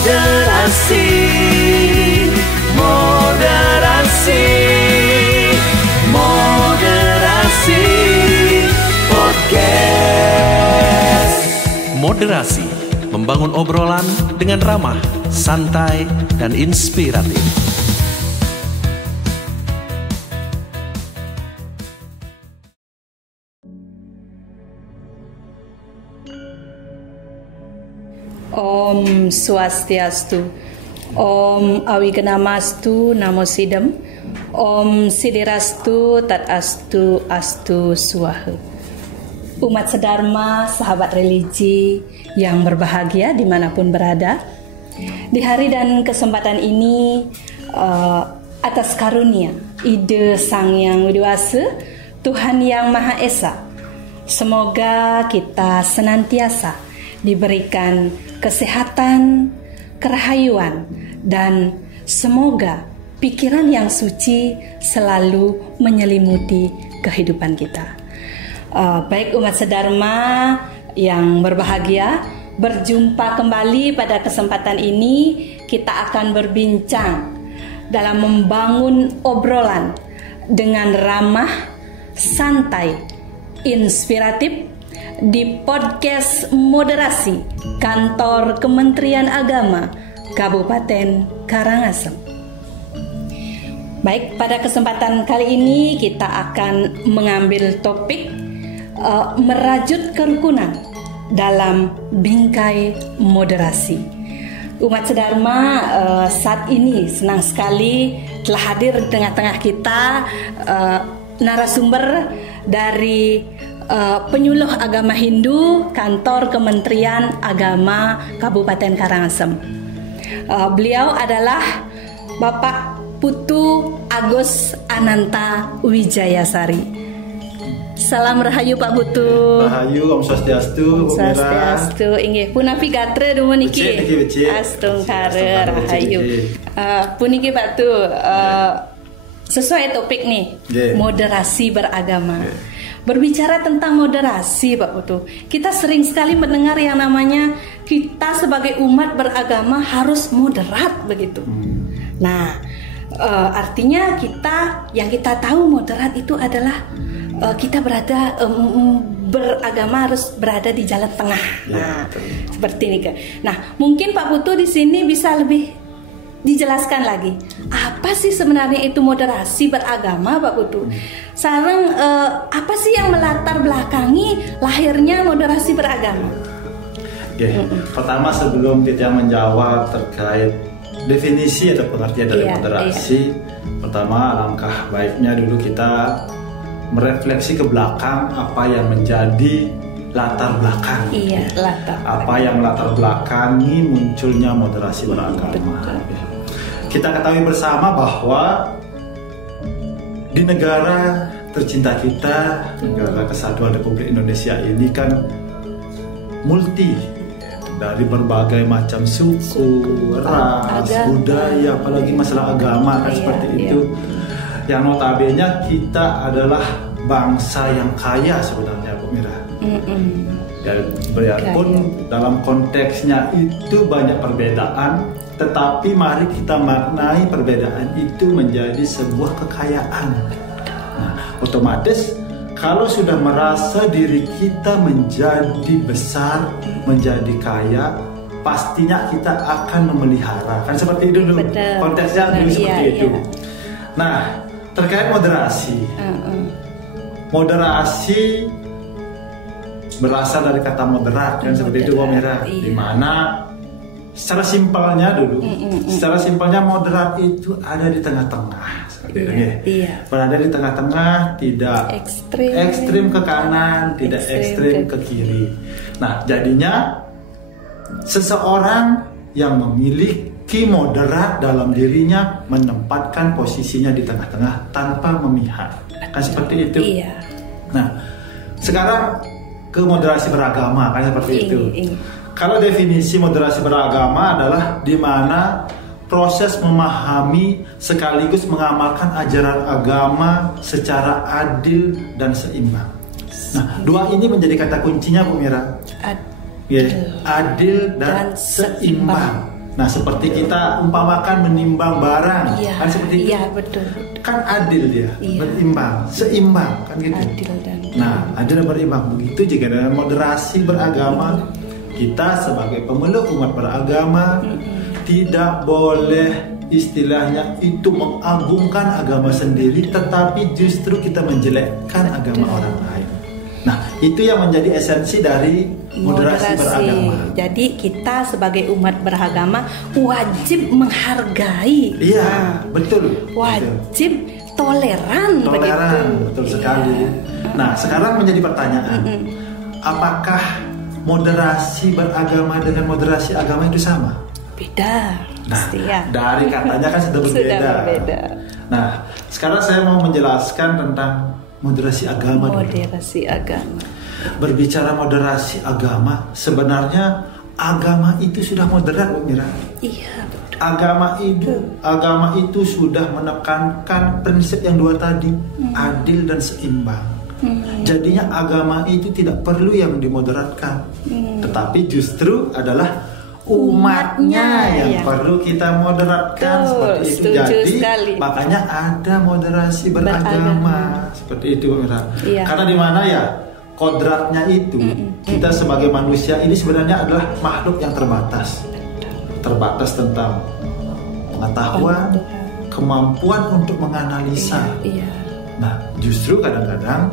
Moderasi, moderasi, moderasi podcast. Moderasi, membangun obrolan dengan ramah, santai, dan inspiratif. Om Swastiastu, Om Awiganamastu Namo Sidam, Om Sidirastu Tatastu Astu Swaha. Umat sedharma, sahabat religi yang berbahagia dimanapun berada, di hari dan kesempatan ini atas karunia ide Sang Yang Widiwasa, Tuhan Yang Maha Esa, semoga kita senantiasa diberikan kesehatan, kerahayuan, dan semoga pikiran yang suci selalu menyelimuti kehidupan kita. Baik umat sedharma yang berbahagia, berjumpa kembali pada kesempatan ini. Kita akan berbincang dalam membangun obrolan dengan ramah, santai, inspiratif di podcast Moderasi Kantor Kementerian Agama Kabupaten Karangasem. Baik, pada kesempatan kali ini kita akan mengambil topik merajut kerukunan dalam bingkai moderasi. Umat sedharma, saat ini senang sekali telah hadir di tengah-tengah kita narasumber dari penyuluh agama Hindu Kantor Kementerian Agama Kabupaten Karangasem. Beliau adalah Bapak Putu Agus Ananta Wijayasari. Salam rahayu Pak Putu. Rahayu, Om Swastiastu. Om Swastiastu. Inggih punapika gatre dumun iki. Astungkare rahayu. Puniki Pak Tu. Sesuai topik nih, moderasi beragama. Berbicara tentang moderasi Pak Putu, kita sering sekali mendengar yang namanya kita sebagai umat beragama harus moderat begitu. Nah, artinya kita tahu moderat itu adalah kita berada beragama harus berada di jalan tengah. Nah, seperti ini kan. Nah, mungkin Pak Putu di sini bisa lebih dijelaskan lagi, apa sih sebenarnya itu moderasi beragama Pak Putu? Sekarang apa sih yang melatar belakangi lahirnya moderasi beragama? Pertama sebelum kita menjawab terkait definisi atau pengertian dari moderasi, pertama alangkah baiknya dulu kita merefleksi ke belakang apa yang menjadi latar belakang. Apa yang latar belakangi munculnya moderasi beragama. Kita ketahui bersama bahwa di negara tercinta kita, negara Kesatuan Republik Indonesia ini kan multi dari berbagai macam suku, ras, budaya, apalagi masalah agama kan seperti itu. Yang notabene kita adalah bangsa yang kaya sebenarnya, Bu Mira. Dan biarpun dalam konteksnya itu banyak perbedaan, tetapi mari kita maknai perbedaan itu menjadi sebuah kekayaan. Nah, otomatis kalau sudah merasa diri kita menjadi besar, menjadi kaya, pastinya kita akan memelihara. Kan seperti itu dulu. Konteksnya dulu seperti itu. Nah, terkait moderasi. Moderasi berasal dari kata moderat kan seperti itu, Merah. Di mana secara simpelnya dulu, secara simpelnya moderat itu ada di tengah-tengah seperti itu. Berada di tengah-tengah, tidak ekstrim ke kanan, tidak ekstrim ke kiri. Nah, jadinya seseorang yang memiliki moderat dalam dirinya menempatkan posisinya di tengah-tengah tanpa memihak. Kan seperti itu. Nah, sekarang ke moderasi beragama kan seperti itu. Kalau definisi moderasi beragama adalah di mana proses memahami sekaligus mengamalkan ajaran agama secara adil dan seimbang. Nah, dua ini menjadi kata kuncinya, Bu Mira. Adil dan seimbang. Nah, seperti kita umpamakan menimbang barang, kan seperti itu. Iya, betul. Kan adil dia, berimbang, seimbang, kan gitu. Adil dan adil dan berimbang. Begitu juga dengan moderasi beragama. Kita sebagai pemeluk umat beragama tidak boleh istilahnya itu mengagungkan agama sendiri, tetapi justru kita menjelekkan agama orang lain. Nah, itu yang menjadi esensi dari moderasi beragama. Jadi kita sebagai umat beragama wajib menghargai. Iya, betul. Wajib toleran. Betul sekali. Nah, sekarang menjadi pertanyaan, apakah moderasi beragama dengan moderasi agama itu sama? Beda. Nah, dari katanya kan sudah berbeda. Nah, sekarang saya mau menjelaskan tentang moderasi agama. Moderasi agama. Berbicara moderasi agama, sebenarnya agama itu sudah moderat, Bu Mira. Iya, betul. Agama itu sudah menekankan prinsip yang dua tadi, adil dan seimbang. Jadinya agama itu tidak perlu yang dimoderatkan, tetapi justru adalah umatnya yang perlu kita moderatkan. Seperti itu. Jadi sekali. Makanya ada moderasi beragama seperti itu, Bu Mira. Karena di mana ya kodratnya itu kita sebagai manusia ini sebenarnya adalah makhluk yang terbatas tentang pengetahuan, kemampuan untuk menganalisa. Nah, justru kadang-kadang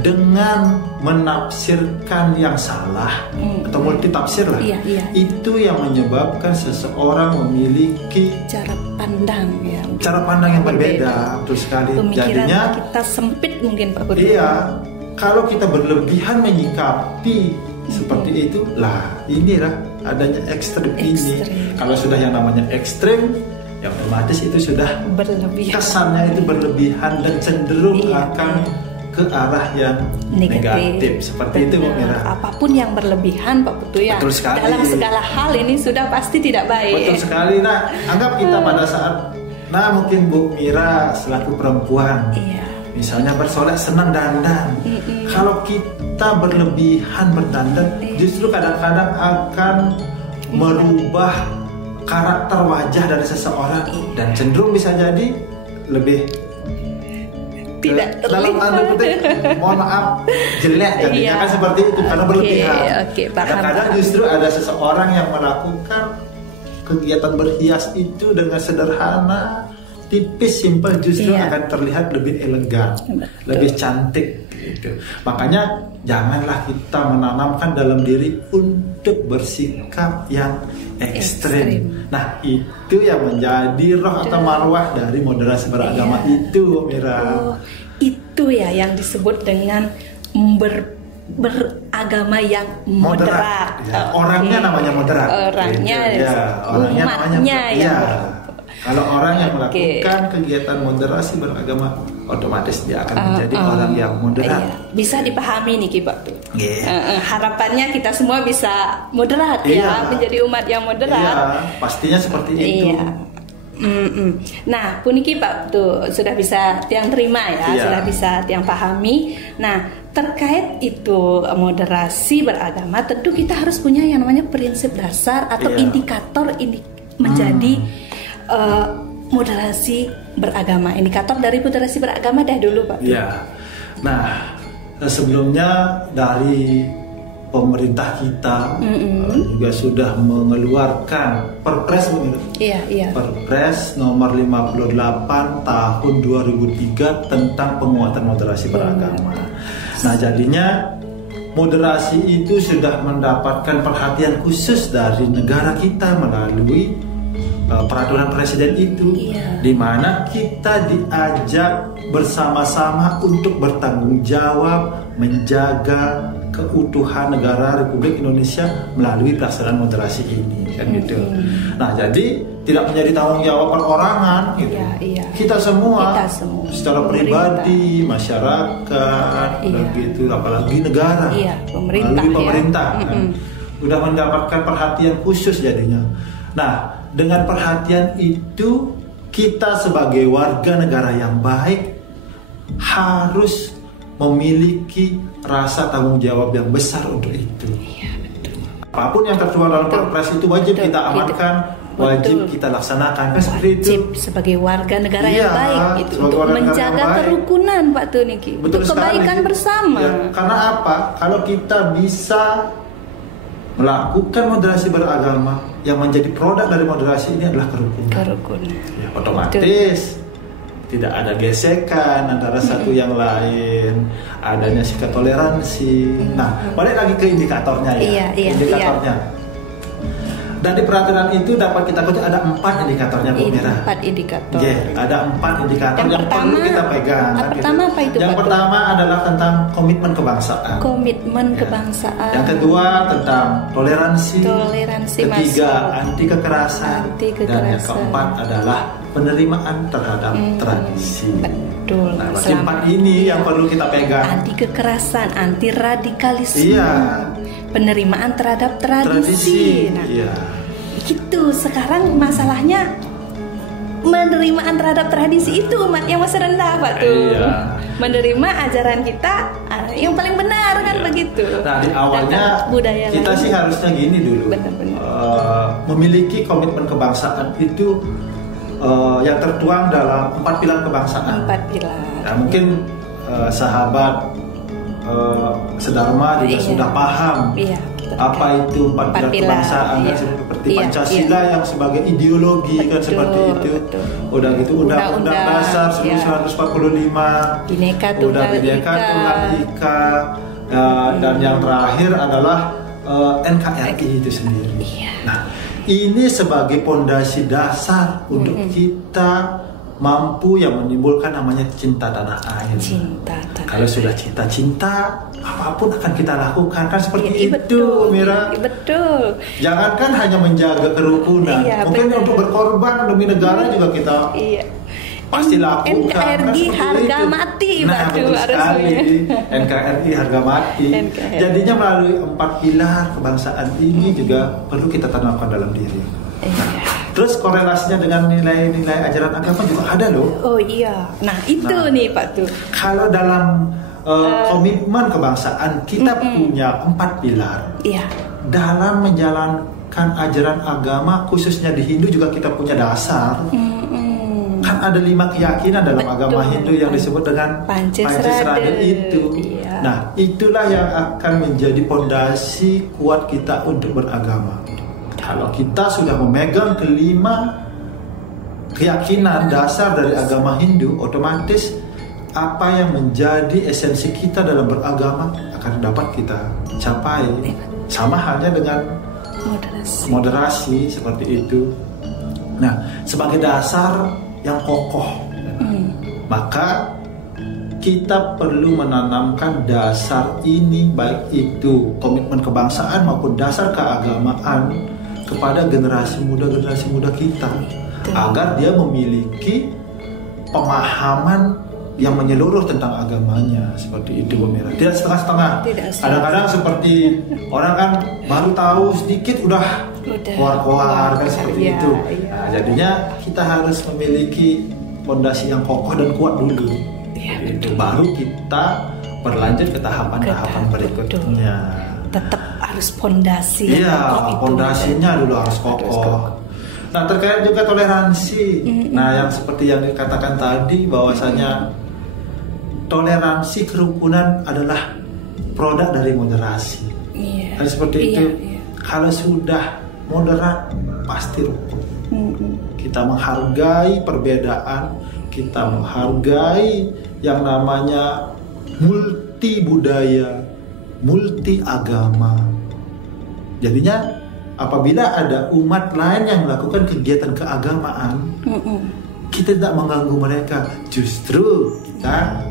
dengan menafsirkan yang salah atau multitafsir lah, itu yang menyebabkan seseorang memiliki cara pandang yang berbeda. Betul sekali. Jadinya kita sempit mungkin, Pak Budi. Iya, kalau kita berlebihan menyikapi seperti itu, inilah adanya ekstrem ini. Kalau sudah yang namanya ekstrem, ya otomatis itu sudah berlebihan. Kesannya itu berlebihan dan cenderung akan ke arah yang negatif. Seperti itu, Bu Mira. Apapun yang berlebihan, Pak Putu, ya. Betul sekali. Dalam segala hal ini sudah pasti tidak baik. Betul sekali. Nah, anggap kita pada saat, mungkin Bu Mira selaku perempuan, misalnya bersolek senang dandan. Kalau kita berlebihan berdandan, justru kadang-kadang akan merubah karakter wajah dari seseorang dan cenderung bisa jadi lebih tidak terlihat, mohon maaf, jelek jadinya kan seperti itu karena berlebihan. Kadang-kadang justru ada seseorang yang melakukan kegiatan berhias itu dengan sederhana, tipis, simpel, justru akan terlihat lebih elegan, lebih cantik gitu. Makanya janganlah kita menanamkan dalam diri untuk bersikap yang ekstrim. Nah, itu yang menjadi roh atau marwah dari moderasi beragama itu, Mira. Itu ya yang disebut dengan beragama yang moderat. Orangnya namanya moderat. Orangnya namanya kalau orang yang melakukan kegiatan moderasi beragama, otomatis dia akan menjadi orang yang moderat. Bisa dipahami nih, Ki Pak. Harapannya kita semua bisa moderat menjadi umat yang moderat. Pastinya seperti itu. Nah, puniki Pak tuh sudah bisa tiang terima sudah bisa tiang pahami. Nah, terkait itu moderasi beragama, tentu kita harus punya yang namanya prinsip dasar atau indikator menjadi moderasi beragama. Indikator dari moderasi beragama dulu, Pak. Nah, sebelumnya dari pemerintah kita juga sudah mengeluarkan Perpres, Perpres nomor 58 tahun 2003 tentang penguatan moderasi beragama. Nah, jadinya moderasi itu sudah mendapatkan perhatian khusus dari negara kita melalui peraturan presiden itu, di mana kita diajak bersama-sama untuk bertanggung jawab menjaga keutuhan negara Republik Indonesia melalui pelaksanaan moderasi ini, kan gitu. Nah, jadi tidak menjadi tanggung jawab perorangan, gitu. Kita semua secara pribadi, masyarakat, begitu, apalagi negara, melalui pemerintah, sudah mendapatkan perhatian khusus jadinya. Nah, dengan perhatian itu, kita sebagai warga negara yang baik harus memiliki rasa tanggung jawab yang besar untuk itu. Apapun yang tertuang dalam Perpres itu wajib kita amankan, wajib kita laksanakan kan seperti itu. Wajib sebagai warga negara yang baik itu untuk menjaga kerukunan Pak Tu niki, untuk kebaikan bersama. Ya, karena apa? Kalau kita bisa melakukan moderasi beragama, yang menjadi produk dari moderasi ini adalah kerukunan. Ya, otomatis tidak ada gesekan antara satu yang lain, adanya sikap toleransi. Nah, balik lagi ke indikatornya ya. Indikatornya. Dan di peraturan itu dapat kita kutip ada 4 indikatornya Bu Mira. 4 indikator. Ada 4 indikator yang perlu kita pegang. Pertama apa itu? Yang pertama adalah tentang komitmen kebangsaan. Komitmen kebangsaan. Yang kedua tentang toleransi. Ketiga anti kekerasan. Dan yang keempat adalah penerimaan terhadap tradisi. Betul. Nah, 4 ini yang perlu kita pegang. Anti kekerasan, anti radikalisme. Iya. Penerimaan terhadap tradisi. Nah, gitu. Sekarang masalahnya penerimaan terhadap tradisi itu yang masih rendah Pak tuh. Menerima ajaran kita yang paling benar kan begitu. Nah, di awalnya kita sih harusnya gini dulu. Memiliki komitmen kebangsaan itu yang tertuang dalam 4 pilar kebangsaan. 4 pilar. Nah, mungkin sahabat Sedharma juga sudah paham apa itu 4 pilar kebangsaan kan, seperti Pancasila yang sebagai ideologi kan seperti itu. Udah gitu Undang-Undang Dasar 1945, Bhinneka Tunggal Ika, dan yang terakhir adalah NKRI itu sendiri. Nah, ini sebagai pondasi dasar untuk kita mampu yang menimbulkan namanya cinta tanah air. Kalau sudah cinta, apapun akan kita lakukan kan seperti itu, Mira. Betul. Jangankan hanya menjaga kerukunan, mungkin untuk berkorban demi negara juga kita pasti lakukan. NKRI harga mati, betul sekali. NKRI harga mati. Jadinya melalui 4 pilar kebangsaan ini juga perlu kita tanamkan dalam diri. Terus korelasinya dengan nilai-nilai ajaran agama juga ada loh. Oh iya. Nah itu nih Pak tuh. Kalau dalam komitmen kebangsaan kita punya 4 pilar. Dalam menjalankan ajaran agama khususnya di Hindu juga kita punya dasar. Kan ada 5 keyakinan dalam agama Hindu yang disebut dengan Pancasrada itu. Nah itulah yang akan menjadi pondasi kuat kita untuk beragama. Kalau kita sudah memegang kelima keyakinan dasar dari agama Hindu, otomatis apa yang menjadi esensi kita dalam beragama akan dapat kita capai. Sama halnya dengan moderasi seperti itu. Nah, sebagai dasar yang kokoh, maka kita perlu menanamkan dasar ini, baik itu komitmen kebangsaan maupun dasar keagamaan kepada generasi muda kita, agar dia memiliki pemahaman yang menyeluruh tentang agamanya seperti itu, Bu Mira. Tidak setengah-setengah. Kadang-kadang seperti orang kan baru tahu sedikit udah keluar kan seperti itu. Nah, jadinya kita harus memiliki fondasi yang kokoh dan kuat dulu. Itu baru kita berlanjut ke tahapan-tahapan berikutnya. Tetap harus fondasi. Fondasinya dulu harus kokoh. Nah, terkait juga toleransi. Nah, yang seperti yang dikatakan tadi bahwasanya toleransi kerukunan adalah produk dari moderasi. Dan seperti itu. Kalau sudah moderat pasti rukun. Kita menghargai perbedaan, kita menghargai yang namanya multi budaya, multi agama. Jadinya apabila ada umat lain yang melakukan kegiatan keagamaan, kita tidak mengganggu mereka, justru kita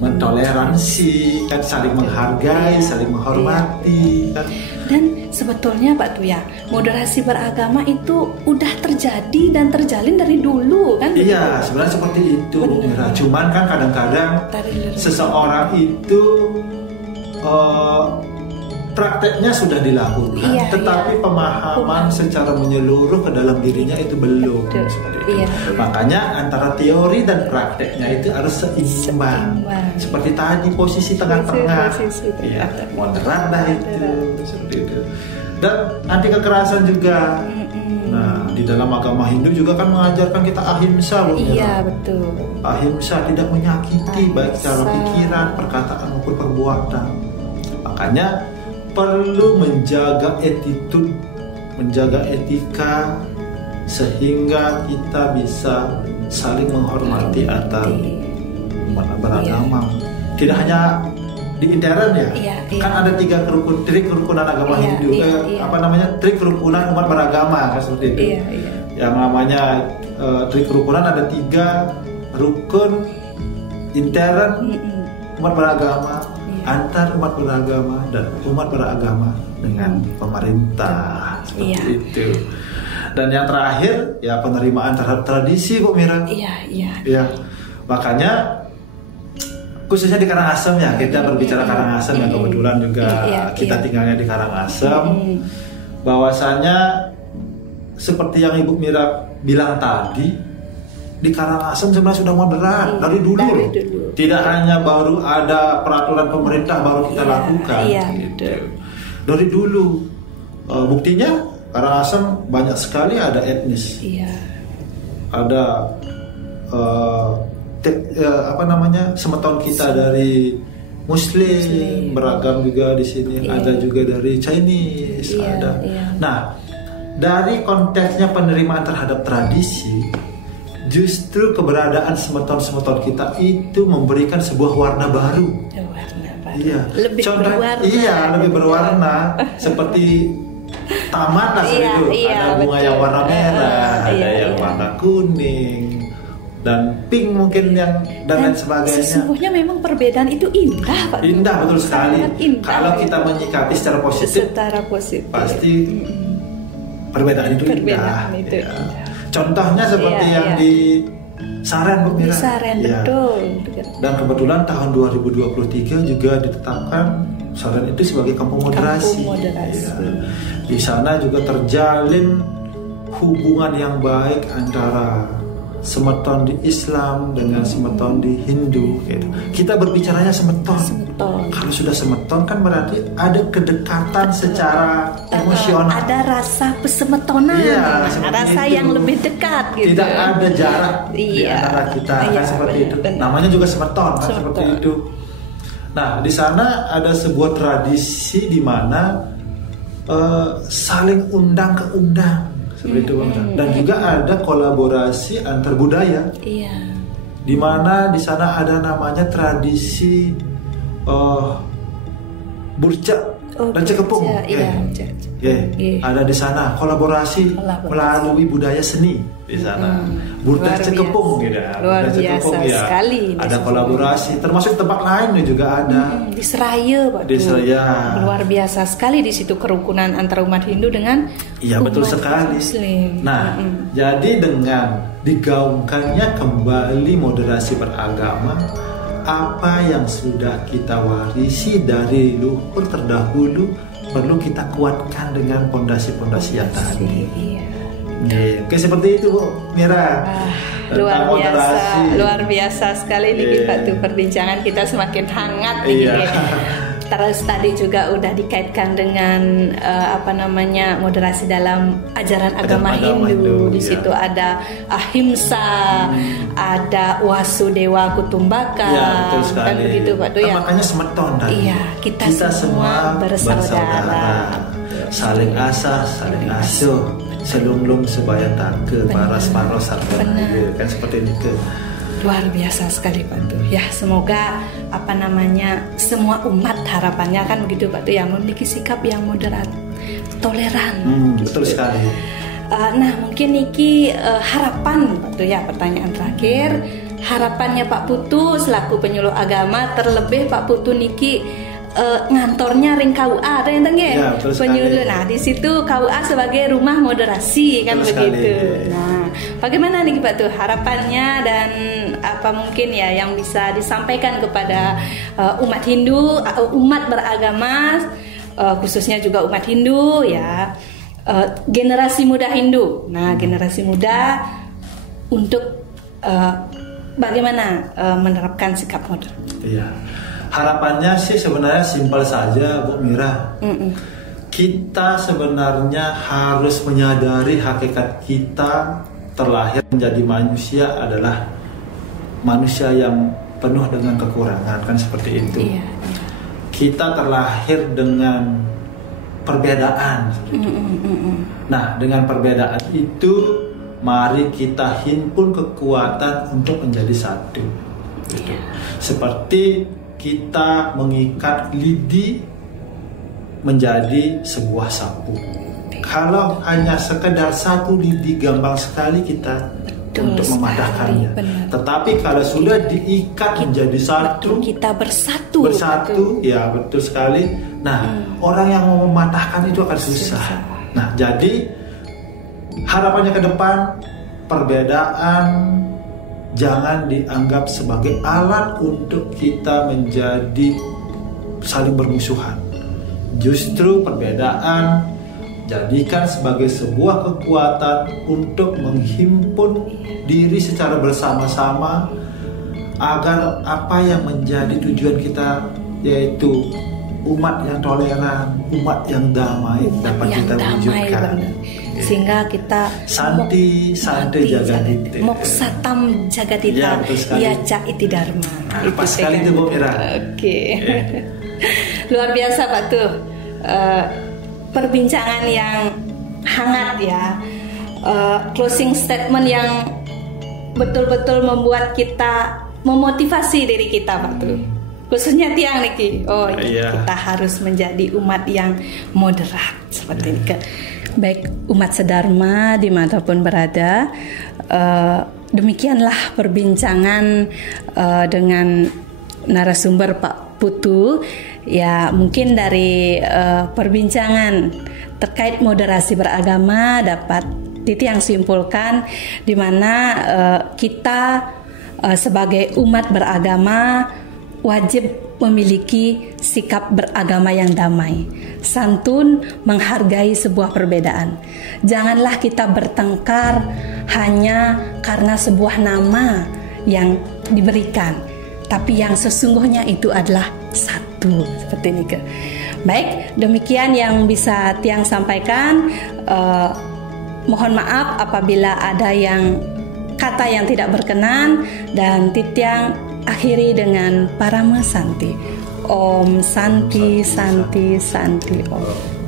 mentoleransi, kan, saling menghargai, saling menghormati. Kan. Dan sebetulnya Pak Tuya, moderasi beragama itu udah terjadi dan terjalin dari dulu kan? Iya, sebenarnya seperti itu. Cuman kan kadang-kadang seseorang itu prakteknya sudah dilakukan, tetapi pemahaman secara menyeluruh ke dalam dirinya itu belum. Seperti itu. Makanya antara teori dan prakteknya itu harus seimbang. Seperti tadi posisi tengah-tengah, moderat dah itu. Seperti itu. Dan anti kekerasan juga. Nah, di di dalam agama Hindu juga kan mengajarkan kita ahimsa, Bu Mira. Iya, betul. Ahimsa, tidak menyakiti baik secara pikiran, perkataan maupun perbuatan. Makanya perlu menjaga attitude, menjaga etika sehingga kita bisa saling menghormati antar umat beragama. Tidak hanya di intern ya, kan ada trik kerukunan agama Hindu, trik kerukunan umat beragama kan seperti itu. Yang namanya trik kerukunan ada 3 rukun intern umat beragama, antar umat beragama, dan umat beragama dengan pemerintah seperti itu. Dan yang terakhir ya penerimaan terhadap tradisi, Bu Mira. Iya. Makanya khususnya di Karangasem ya, kita berbicara Karangasem yang kebetulan juga kita tinggalnya di Karangasem. Bahwasanya seperti yang Ibu Mira bilang tadi, di Karangasem sebenarnya sudah moderat dari dulu. Tidak hanya baru ada peraturan pemerintah baru kita lakukan. Gitu. Dari dulu. Buktinya Karangasem banyak sekali ada etnis. Ada semeton kita dari Muslim beragam juga di sini. Ada juga dari Chinese. Ada. Nah, dari konteksnya penerimaan terhadap tradisi, justru keberadaan semeton-semeton kita itu memberikan sebuah warna baru. Lebih berwarna. Lebih berwarna. Seperti taman lah itu. Ada bunga yang warna merah, ada yang warna kuning dan pink mungkin dan lain sebagainya. Sesungguhnya memang perbedaan itu indah, Pak. Indah, betul sekali. Kalau kita menyikapi secara positif, pasti perbedaan itu indah. Contohnya seperti yang di Saren, Bu Mira. Di Saren, betul. Dan kebetulan tahun 2023 juga ditetapkan Saren itu sebagai kampung moderasi. Di sana juga terjalin hubungan yang baik antara semeton di Islam dengan semeton di Hindu. Gitu. Kita berbicaranya semeton. Kalau sudah semeton kan berarti ada kedekatan secara emosional. Ada rasa pesemetonan, rasa itu. Yang lebih dekat. Gitu. Tidak ada jarak di antara kita kan seperti itu. Namanya juga semeton kan seperti itu. Nah, di sana ada sebuah tradisi di mana saling undang ke undang seperti itu, dan juga ada kolaborasi antar budaya. Di mana di sana ada namanya tradisi burca dan cekepung. Ada di sana kolaborasi melalui budaya seni di sana. Burca cekepung gitu. Luar biasa sekali. Ada kolaborasi, termasuk tempat lain juga ada. Di Seraya, Pak. Di Seraya. Luar biasa sekali di situ kerukunan antara umat Hindu dengan betul sekali. Muslim. Nah, jadi dengan digaungkannya kembali moderasi beragama, apa yang sudah kita warisi dari luhur terdahulu perlu kita kuatkan dengan pondasi-pondasi yang tadi. Oke, seperti itu, Bu Mira. Luar biasa sekali nih Pak tuh perbincangan kita semakin hangat nih. Terus tadi juga udah dikaitkan dengan moderasi dalam ajaran agama Hindu. Di situ ada ahimsa, ada wasudewa kutumbaka, kan begitu Pak tuh ya. Makanya semeton tadi. Kita semua bersaudara. Saling asah, saling asuh, selunglung sebaya take, paras-paros kan seperti itu. Luar biasa sekali Pak tuh. Ya, semoga semua umat harapannya kan begitu Pak tuh yang memiliki sikap yang moderat, toleran. Betul sekali. Nah, mungkin Niki harapan Pak tuh ya, pertanyaan terakhir. Harapannya Pak Putu selaku penyuluh agama, terlebih Pak Putu Niki ngantornya ring KUA ada yang penyuluh. Nah, di situ KUA sebagai rumah moderasi kan begitu. Nah, bagaimana nih Pak tuh harapannya dan apa mungkin ya yang bisa disampaikan kepada umat Hindu, umat beragama, khususnya juga umat Hindu ya, generasi muda Hindu. Nah, generasi muda untuk bagaimana menerapkan sikap moderat. Harapannya sih sebenarnya simpel saja, Bu Mira. kita sebenarnya harus menyadari hakikat kita terlahir menjadi manusia adalah manusia yang penuh dengan kekurangan, kan seperti itu. Iya. Kita terlahir dengan perbedaan. Nah, dengan perbedaan itu, mari kita himpun kekuatan untuk menjadi satu. Gitu. Seperti kita mengikat lidi menjadi sebuah sapu. Kalau hanya sekedar satu lidi, gampang sekali kita untuk mematahkannya. Tetapi kalau sudah diikat menjadi satu, kita bersatu, ya betul sekali. Nah, orang yang mau mematahkan itu akan susah. Nah, jadi harapannya ke depan, perbedaan jangan dianggap sebagai alat untuk kita menjadi saling bermusuhan. Justru perbedaan jadikan sebagai sebuah kekuatan untuk menghimpun diri secara bersama-sama agar apa yang menjadi tujuan kita, yaitu umat yang toleran, umat yang damai, dapat kita wujudkan. Sehingga kita santi jagadita, moksatam jagadita, yaca iti dharma. Pas sekali itu Bu Mira. Oke. Luar biasa Pak tuh. Perbincangan yang hangat ya, closing statement yang betul-betul membuat kita memotivasi diri kita Pak tuh, khususnya tiang niki. Kita harus menjadi umat yang moderat seperti ini. Baik umat sedharma dimanapun berada, demikianlah perbincangan dengan narasumber Pak Putu. Ya, mungkin dari perbincangan terkait moderasi beragama dapat Titiang simpulkan di mana kita sebagai umat beragama wajib memiliki sikap beragama yang damai, santun, menghargai sebuah perbedaan. Janganlah kita bertengkar hanya karena sebuah nama yang diberikan, tapi yang sesungguhnya itu adalah satu, seperti ini. Baik, demikian yang bisa Tiang sampaikan. Mohon maaf apabila ada yang kata yang tidak berkenan, dan Titiang akhiri dengan Parama Santi. Om Santi Santi Santi Om.